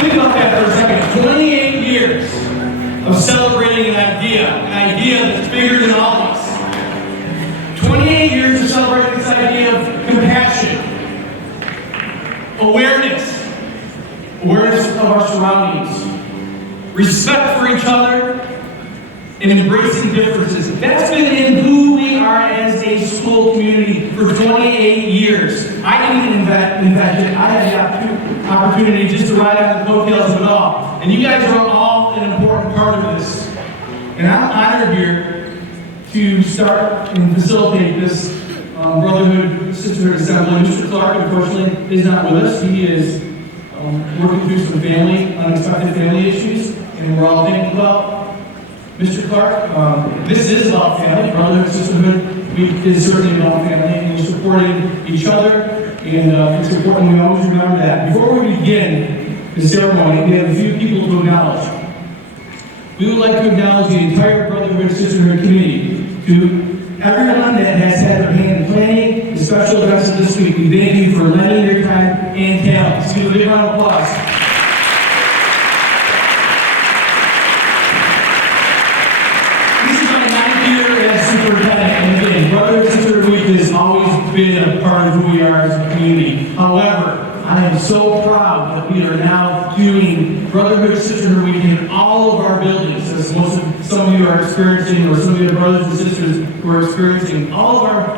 Think about that for a second. 28 years of celebrating an idea that's bigger than all of us. 28 years of celebrating this idea of compassion, awareness of our surroundings, respect for each other, and embracing differences. That's been in who we are as a school community for 28 years. I didn't even invent it. I had the opportunity just to ride on the coattails of it all. And you guys are all an important part of this. And I'm honored here to start and facilitate this Brotherhood, Sisterhood Assembly. Mr. Clark, unfortunately, is not with us. He is working through some unexpected family issues, and we're all thinking about Mr. Clark. This is about family. Brotherhood, Sisterhood is certainly about family, and we're supporting each other, and it's important we always remember that. Before we begin the ceremony, we have a few people to acknowledge. We would like to acknowledge the entire Brotherhood, Sisterhood community. To everyone that has had their hand in planning the special events of this week, we thank you for lending your time and talent. Let's give a big round of applause. This is my 9th year as superintendent, and again, Brotherhood and Sisterhood Week has always been a part of who we are as a community. However, I am so proud that we are now doing Brotherhood Sisterhood Week in all of our buildings, as some of you are experiencing, or some of your brothers and sisters who are experiencing. All of our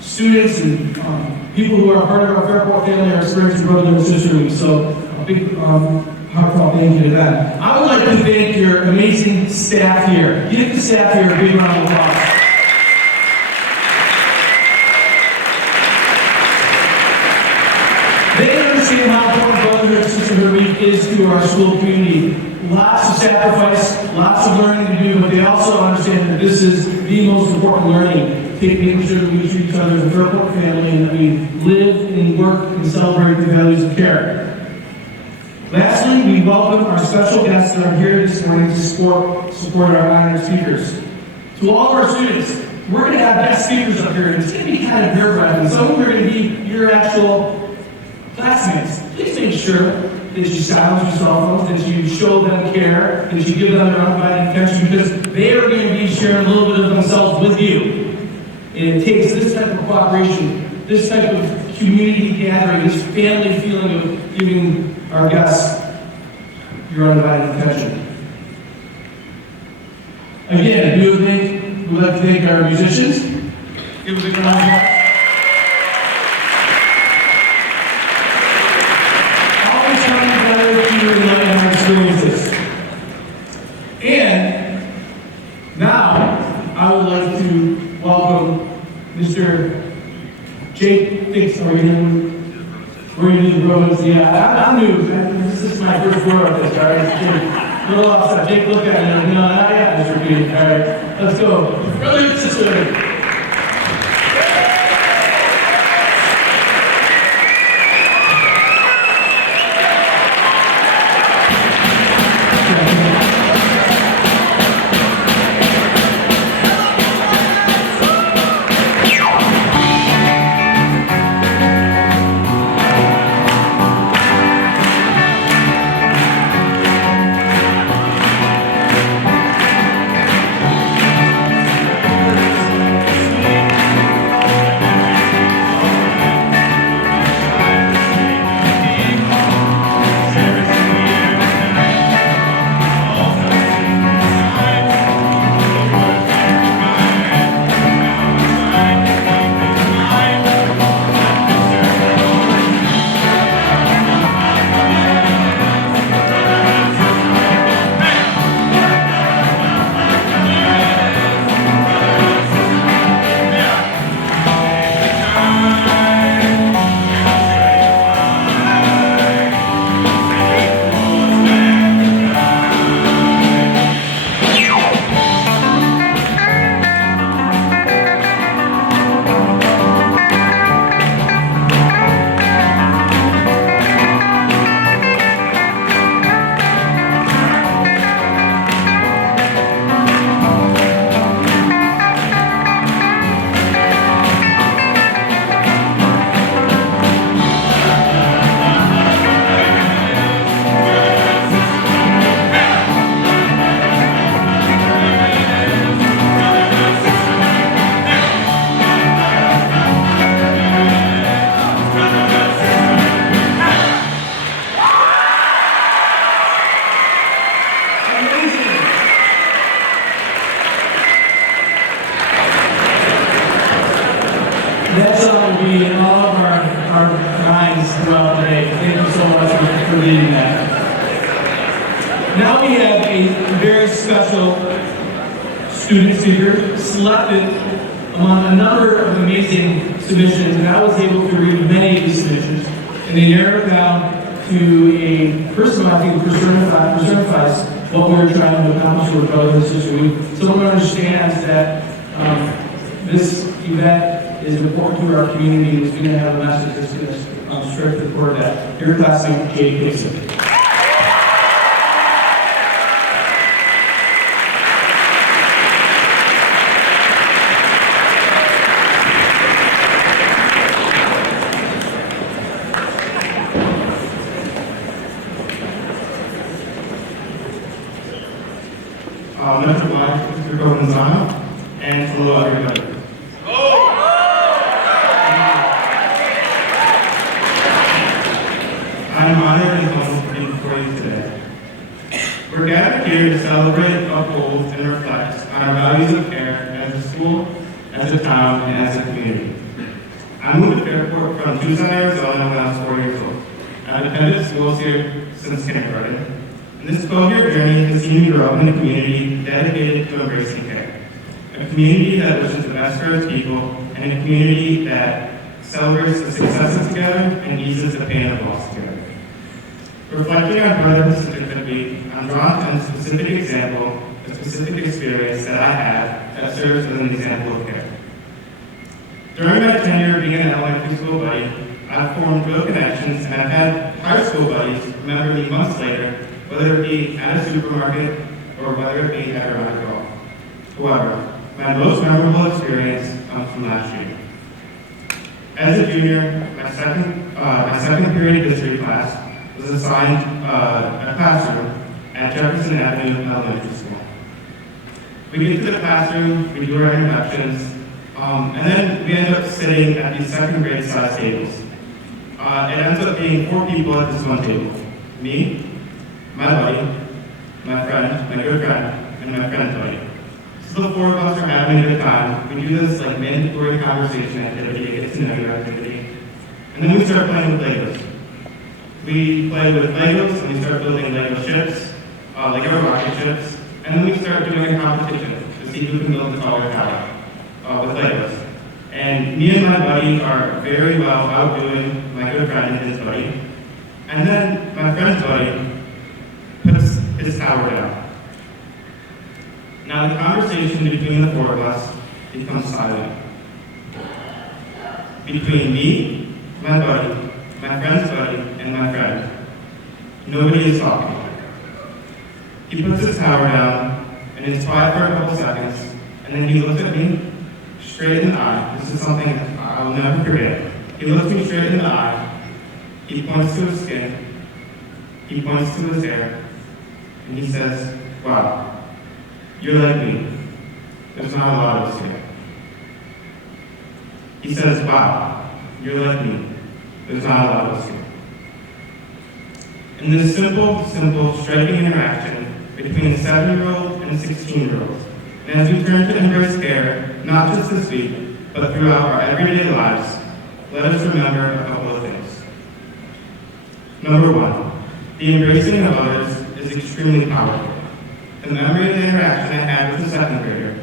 students and people who are part of our Fairport family are experiencing Brotherhood and Sisterhood Week. So a big heartfelt thank you to them. I would like to thank your amazing staff here. Give the staff here a big round of applause. They understand how important Brotherhood Sisterhood Week is to our school community. Lots of sacrifice, lots of learning to do, but they also understand that this is the most important learning. Making sure that we treat each other as a Fairport family and that we live and work and celebrate the values of care. Lastly, we welcome our special guests that are here this morning to support our honored speakers. To all of our students, we're going to have guest speakers up here, and it's going to be kind of nerve-wracking. Some of them are going to be your actual classmates. Please make sure that you silence your cell phones, that you show them care, that you give them their undivided attention, because they are going to be sharing a little bit of themselves with you. And it takes this type of cooperation, this type of community gathering, this family feeling of giving our guests your undivided attention. Again, we'd like to thank our musicians. Give a big round of applause. Experiences. And now I would like to welcome Mr. Jake Fix. We're going to do the roads. Yeah, I'm new. This is my first road of this, all right? A little offset. Jake, look at me. No, not yet, Mr. B. All right, let's go. Brother and sister. special student speaker selected among a number of amazing submissions, and I was able to read many of these submissions, and they narrowed down to a person who I think personifies what we're trying to accomplish with Brotherhood and Sisterhood. Someone who understands that this event is important to our community and is going to have a message that's going to straight to the core of that. Your classmate, Jay Gibson. Mr. Black, Mr. Provenzano, and hello everybody. I'm honored and humbled to be before you today. We're gathered here to celebrate, uphold, and reflect on our values of care as a school, as a town, and as a community. I moved to Fairport from Tucson, Arizona when I was 4 years old. I've attended schools here since kindergarten. And this 12-year journey has seen me grow up in a community dedicated to embracing care. A community that wishes the best for its people, and a community that celebrates the successes together and eases the pain of loss together. Reflecting on Brotherhood and Sisterhood Week, I'm drawn to a specific example, a specific experience that I had that serves as an example of care. During my tenure being an elementary school buddy, I've formed real connections and I've had high school buddies remember me months later, whether it be at a supermarket or whether it be at a round golf. However, my most memorable experience comes from last year. As a junior, my second period history class was assigned a classroom at Jefferson Avenue Elementary School. We get to the classroom, we do our introductions, and then we end up sitting at these second grade size tables. It ends up being 4 people at this one table. Me, my buddy, my friend, my good friend, and my friend's buddy. So the 4 of us are having a good time. We do this like mandatory conversation activity, get to know you activity. And then we start playing with Legos. We play with Legos and we start building Lego ships, Lego rocket ships, and then we start doing a competition to see who can build the taller tower with Legos. And me and my buddy are very well outdoing my good friend and his buddy. And then my friend's buddy puts his tower down. Now the conversation between the 4 of us becomes silent. Between me, my buddy, my friend's buddy, and my friend, nobody is talking. He puts his tower down, and it's quiet for a couple seconds, and then he looks at me straight in the eye. This is something I will never forget. He looks me straight in the eye. He points to his skin. He points to his hair. And he says, "Wow, you're like me. There's not a lot of us here." He says, "Wow, you're like me. There's not a lot of us here." In this simple, striking interaction between a 7-year-old and a 16-year-old, and as we turn to embrace care, not just this week, but throughout our everyday lives, let us remember a couple of things. Number 1, the embracing of others is extremely powerful. The memory of the interaction I had with a 2nd grader,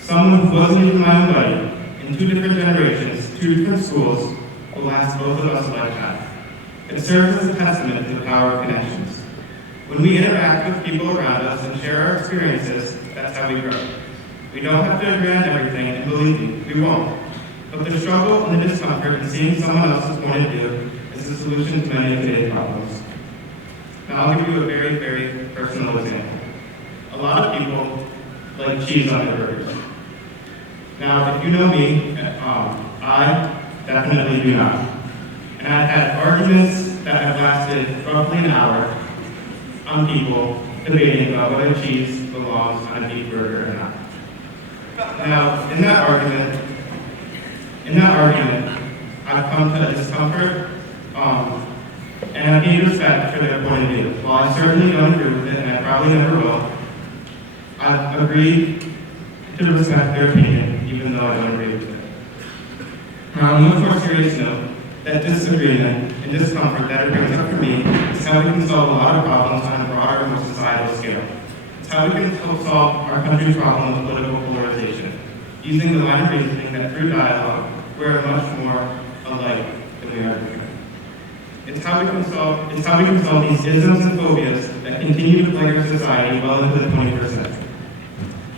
someone who wasn't even my own buddy, in 2 different generations, 2 different schools, will last both of us a lifetime. It serves as a testament to the power of connections. When we interact with people around us and share our experiences, that's how we grow. We don't have to agree on everything, and believe me, we won't. But the struggle and the discomfort in seeing someone else's point of view is the solution to many of today's problems. Now I'll give you a very, very personal example. A lot of people like cheese on their burgers. Now, if you know me, I definitely do not. And I've had arguments that have lasted roughly an hour on people debating about whether cheese belongs on a beef burger or not. Now, in that argument, I've come to a discomfort, and I've gained respect for their point of view. While I certainly don't agree with it, and I probably never will, I've agreed to respect their opinion, even though I don't agree with it. Now, on a much more serious note, that disagreement and discomfort that it brings up for me is how we can solve a lot of problems on a broader, more societal scale. It's how we can help solve our country's problem of political polarization, using the line of reasoning that through dialogue, we're much more alike than we are different. It's how we can solve these isms and phobias that continue to plague our society well into the 21st century.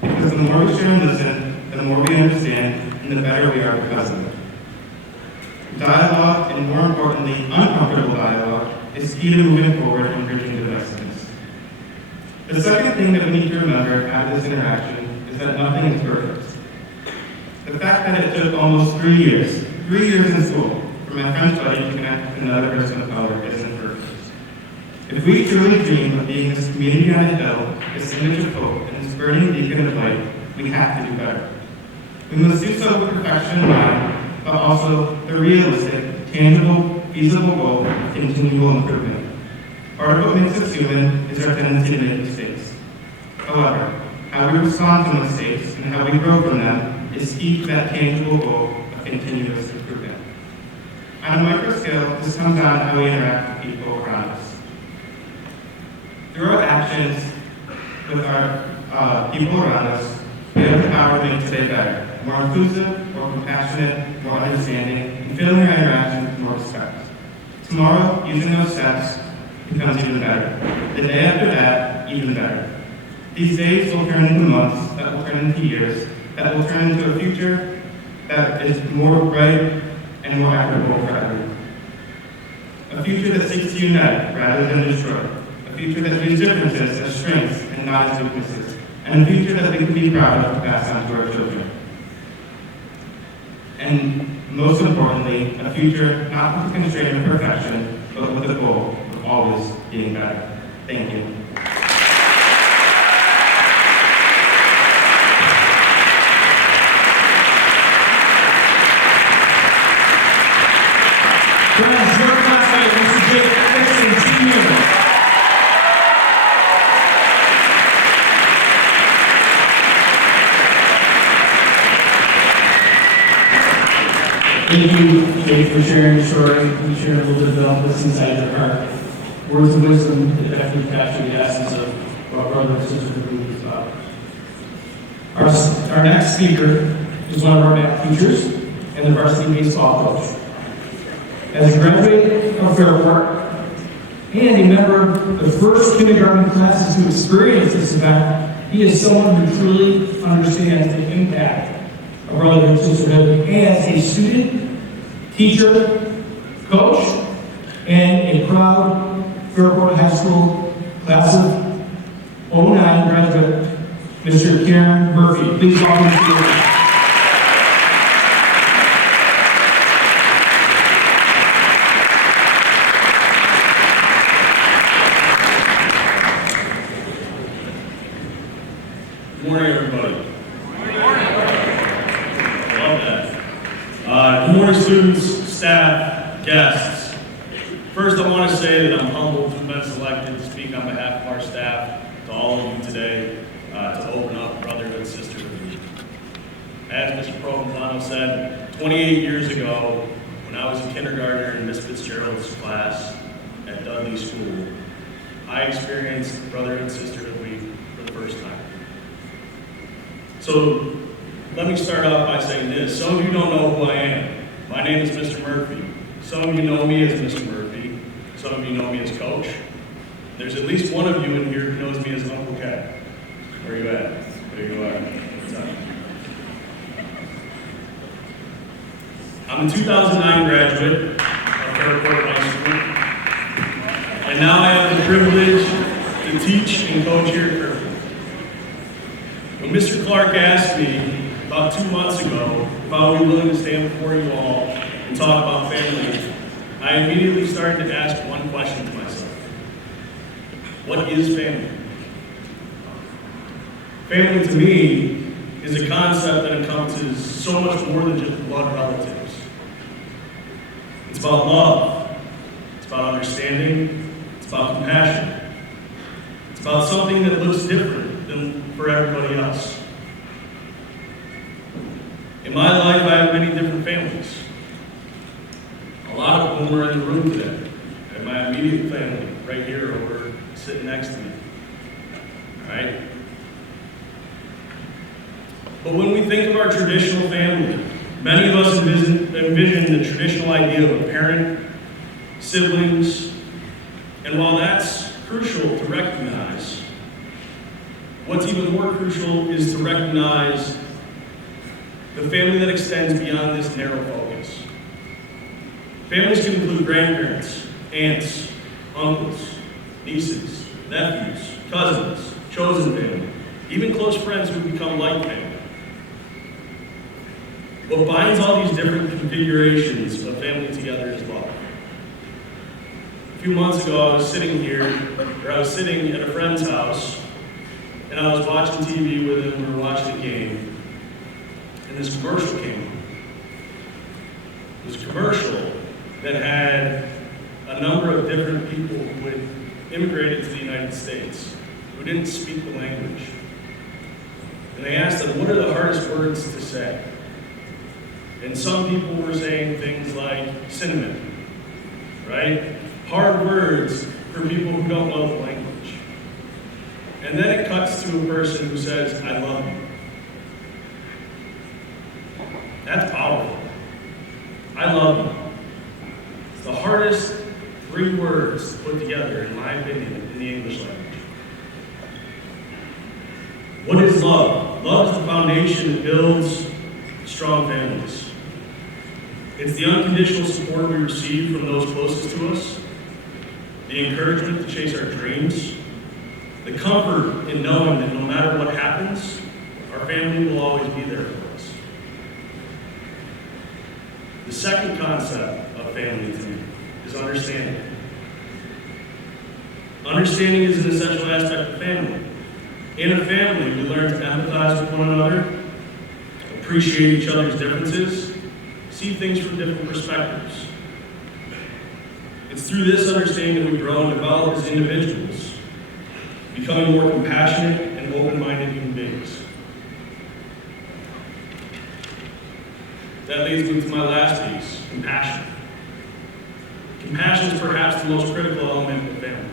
Because the more we share and listen, the more we understand, and the better we are because of it. Dialogue, and more importantly, uncomfortable dialogue, is key to moving forward and bridging divisiveness. The second thing that we need to remember out of this interaction is that nothing is perfect. The fact that it took almost 3 years in school, for my friend's buddy to connect with another person of color isn't perfect. If we truly dream of being this community on a hill, this image of hope, and this burning beacon of light, we have to do better. We must do so with perfection in mind, but also the realistic, tangible, feasible goal of continual improvement. Part of what makes us human is our tendency to make mistakes. However, how we respond to mistakes and how we grow from them is key to that tangible goal of continuous improvement. On a micro scale, this comes down to how we interact with people around us. Through our actions with our people around us, we have the power to make today better, more inclusive, more compassionate, more understanding, and filling our interactions with more respect. Tomorrow, using those steps becomes even better. The day after that, even better. These days will turn into months, that will turn into years, that will turn into a future that is more bright and more equitable for everyone. A future that seeks to unite rather than destroy. A future that views differences as strengths and not as weaknesses. And a future that we can be proud of to pass on to our children. And most importantly, a future not with the constraint of perfection, but with the goal of always being better. Thank you. Friends, your classmate, Mr. Jake Dixon, Sr. Thank you, Jake, for sharing your story and sharing a little bit about what's inside your heart. Words of wisdom that definitely capture the essence of what Brotherhood and Sisterhood is about. Our next speaker is one of our math teachers and the varsity baseball coach. As a graduate of Fairport and a member of the first kindergarten classes to experience this event, he is someone who truly understands the impact of Brotherhood and Sisterhood as a student, teacher, coach, and a proud Fairport High School class of 09 graduate, Mr. Karen Murphy. Please welcome Mr. Good morning, everybody. Good morning. Love that. Good morning, students, staff, guests. First, I want to say that I'm humbled to have been selected to speak on behalf of our staff to all of you today to open up Brotherhood and Sisterhood. As Mr. Provenzano said, 28 years ago, when I was a kindergartner in Miss Fitzgerald's class at Dudley School, I experienced Brotherhood and Sisterhood Week for the first time. So let me start off by saying this. Some of you don't know who I am. My name is Mr. Murphy. Some of you know me as Mr. Murphy. Some of you know me as Coach. There's at least one of you in here who knows me as Uncle Cat. Where are you at? There you are. What's up? I'm a 2009 graduate of Brotherhood High School. And now I have the privilege to teach and coach here at Brotherhood. When Mr. Clark asked me about 2 months ago if I would be willing to stand before you all and talk about family, I immediately started to ask one question to myself. What is family? Family to me is a concept that encompasses so much more than just blood relatives. It's about love. It's about understanding. It's about compassion. It's about something that looks different than for everybody else. In my life, I have many different families. A lot of them are in the room today. I have my immediate family right here over sitting next to me. All right? But when we think of our traditional family, many of us envision the traditional idea of a parent, siblings, and while that's crucial to recognize, what's even more crucial is to recognize the family that extends beyond this narrow focus. Families can include grandparents, aunts, uncles, nieces, nephews, cousins, chosen family, even close friends who become like family. What binds all these different configurations of family together is love. A few months ago, I was sitting at a friend's house, and I was watching TV with him. We were watching a game, and this commercial came on. It was a commercial that had a number of different people who had immigrated to the United States who didn't speak the language. And they asked them, what are the hardest words to say? And some people were saying things like cinnamon, right? Hard words for people who don't know the language. And then it cuts to a person who says, I love you. That's powerful. I love you. It's the hardest 3 words to put together, in my opinion, in the English language. What is love? Love is the foundation that builds strong families. It's the unconditional support we receive from those closest to us, the encouragement to chase our dreams, the comfort in knowing that no matter what happens, our family will always be there for us. The second concept of family to me is understanding. Understanding is an essential aspect of family. In a family, we learn to empathize with one another, appreciate each other's differences, see things from different perspectives. It's through this understanding that we grow and develop as individuals, becoming more compassionate and open-minded human beings. That leads me to my last piece, compassion. Compassion is perhaps the most critical element of family.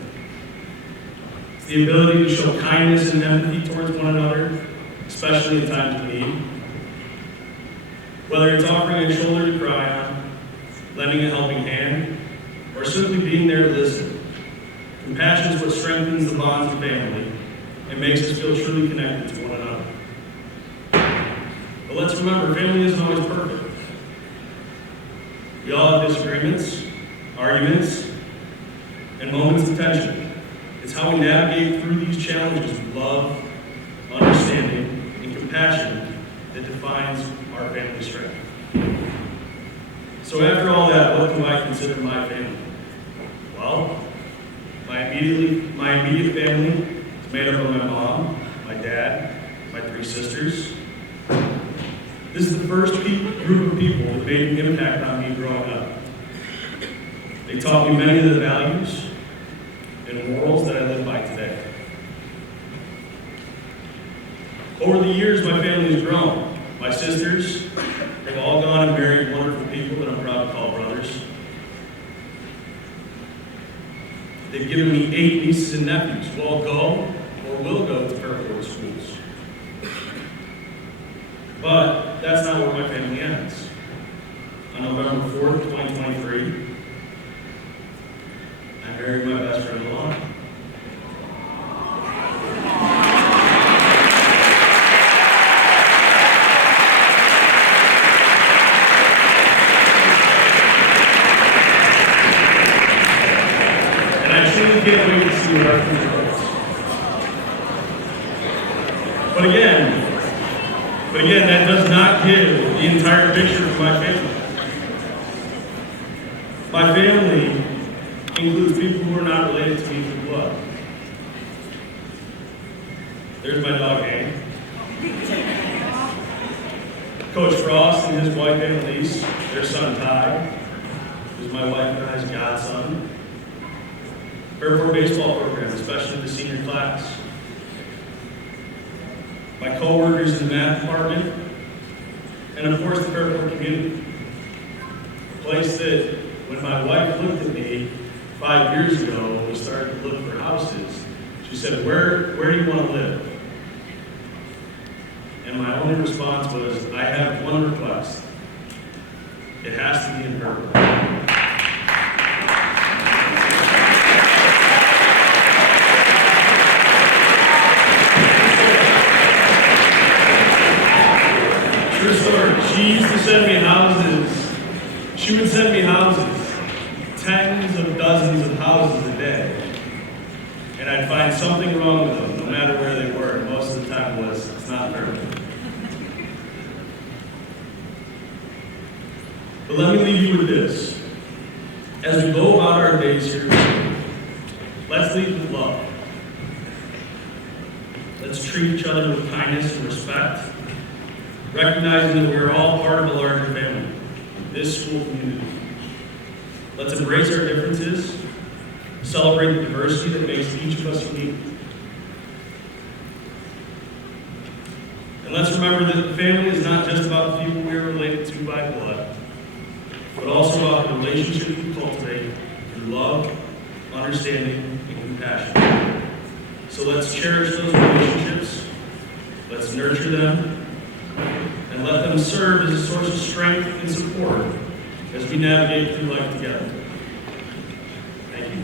It's the ability to show kindness and empathy towards one another, especially in times of need. Whether it's offering a shoulder to cry on, lending a helping hand, or simply being there to listen, compassion is what strengthens the bonds of family and makes us feel truly connected to one another. But let's remember, family isn't always perfect. We all have disagreements, arguments, and moments of tension. It's how we navigate through these challenges with love, understanding, and compassion that defines our family strength. So after all that, what do I consider my family? Well, my immediate family is made up of my mom, my dad, my 3 sisters. This is the first group of people that made an impact on me growing up. They taught me many of the values and morals that I live by today. Over the years, my family has grown. My sisters have all gone and married wonderful people that I'm proud to call brothers. They've given me 8 nieces and nephews who all go or will go to preparatory schools. But that's not where my family ends. On November 4th, 2023, I married my best friend, Alana. I can't wait to see what our future holds. But again, that does not give the entire picture of my family. My family includes people who are not related to me through blood. There's my dog, Hank. Coach Frost and his wife, Annalise, their son, Ty, who's my wife and I's godson. Brotherhood baseball program, especially the senior class. My co-workers in the math department, and of course the Brotherhood community. A place that when my wife looked at me 5 years ago when we started to look for houses, she said, where do you want to live? and my only response was, I have one request. It has to be in her. True story. She used to send me houses. She would send me houses, tens of dozens of houses a day. And I'd find something wrong with them, no matter where they were. And most of the time was, it's not her. But let me leave you with this. As we go about our days here, let's lead with love. Let's treat each other with kindness and respect, recognizing that we are all part of a larger family, this school community. Let's embrace our differences, celebrate the diversity that makes each of us unique. And let's remember that family is not just about the people we are related to by blood, but also about the relationships we cultivate through love, understanding, and compassion. So let's cherish those relationships, let's nurture them, and let them serve as a source of strength and support as we navigate through life together. Thank you.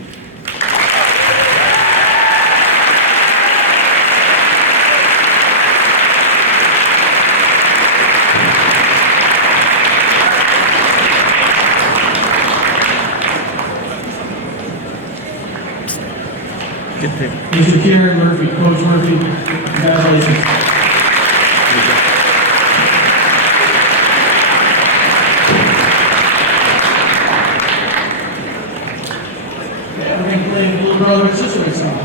Mr. Karen Murphy, Coach Murphy, congratulations. Yeah, we're going to play a little brother and sister song.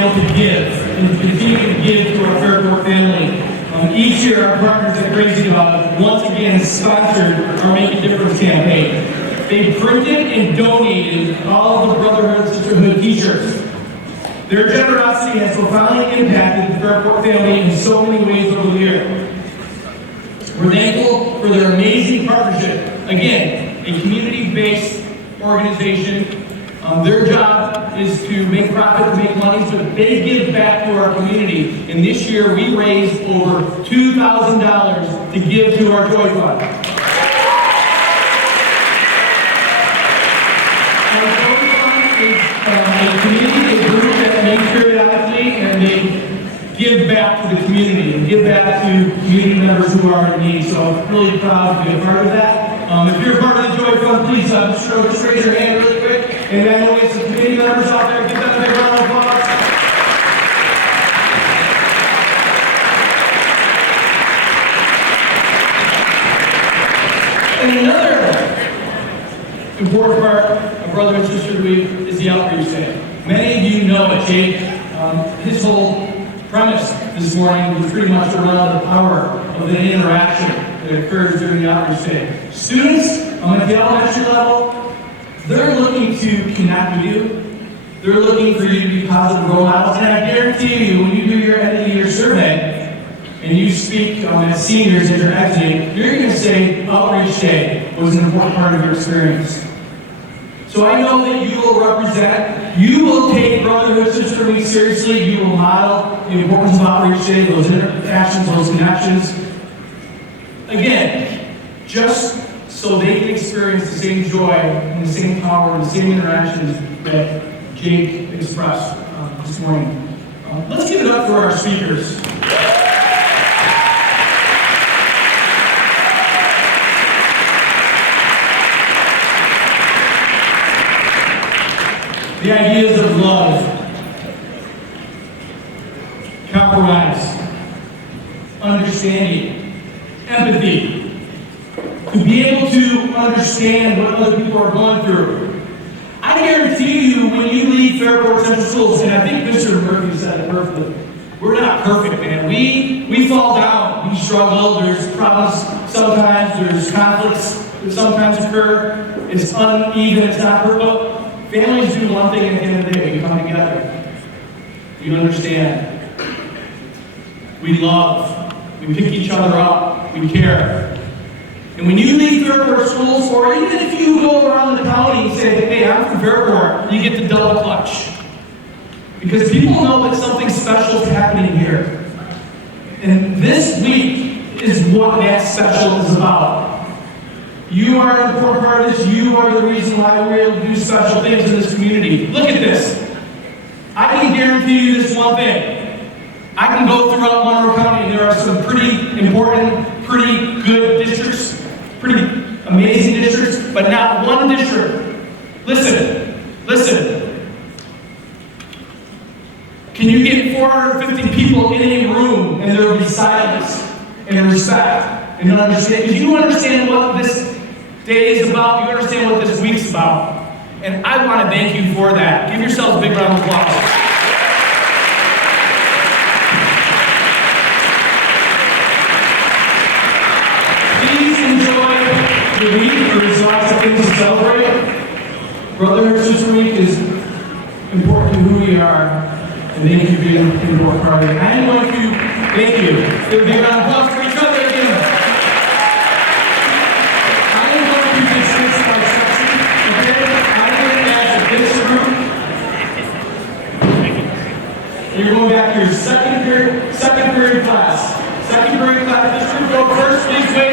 To give and continue to give to our Fairport family. Each year, our partners at Crazy Dog once again sponsored our Make a Difference campaign. They printed and donated all of the Brotherhood, Sisterhood t-shirts. Their generosity has profoundly impacted the Fairport family in so many ways over the year. We're thankful for their amazing partnership. Again, a community-based organization Their job is to make profit, to make money, so that they give back to our community. And this year, we raised over $2,000 to give to our Joy Fund. Our Joy Fund is a community, a group that meets periodically, and they give back to the community and give back to community members who are in need. So I'm really proud to be a part of that. If you're a part of the Joy Fund, please just raise your hand really quick. And I know we have some committee members out there. Give them a big round of applause. And another important part of Brother and Sisterhood Week is the outreach day. Many of you know that Jake, his whole premise this morning was pretty much around the power of the interaction that occurs during the outreach day. Students at the elementary level, they're looking to connect with you. They're looking for you to be positive role models. And I guarantee you, when you do your end of the year survey and you speak as seniors as you're exiting, you're going to say outreach day was an important part of your experience. So I know that you will represent, you will take Brotherhood Sisterhood Week seriously. You will model the importance of outreach day, those interactions, those connections. Again, just so they can experience the same joy and the same power and the same interactions that Jake expressed this morning. Let's give it up for our speakers. The ideas of love, compromise, understanding, empathy, to be able to understand what other people are going through. I guarantee you, when you leave Fairport Central Schools, and I think Mr. Murphy said it perfectly, we're not perfect, man. We fall down, we struggle, there's problems sometimes, there's conflicts that sometimes occur, it's uneven, it's not perfect. Families do one thing at the end of the day, we come together. We understand. We love. We pick each other up. We care. And when you leave Fairport schools, or even if you go around the county and say, hey, I'm from Fairport, you get the double clutch. Because people know that something special is happening here. And this week is what that special is about. You are an important part of this. You are the reason why we're able to do special things in this community. Look at this. I can guarantee you this one thing. I can go throughout Monroe County and there are some pretty important, pretty good districts, pretty amazing districts, but not one district. Listen. Can you get 450 people in a room and there will be silence and respect and understand? Because you understand what this day is about, you understand what this week's about. And I want to thank you for that. Give yourselves a big round of applause. Please enjoy the week. There's lots of things to celebrate. Brotherhood Sister Week is important to who we are, and thank you for being an important part of it. I am going to thank you. Give a big round of applause for each other again. You're going back to your second period class. Second period class. This group go first, please wait.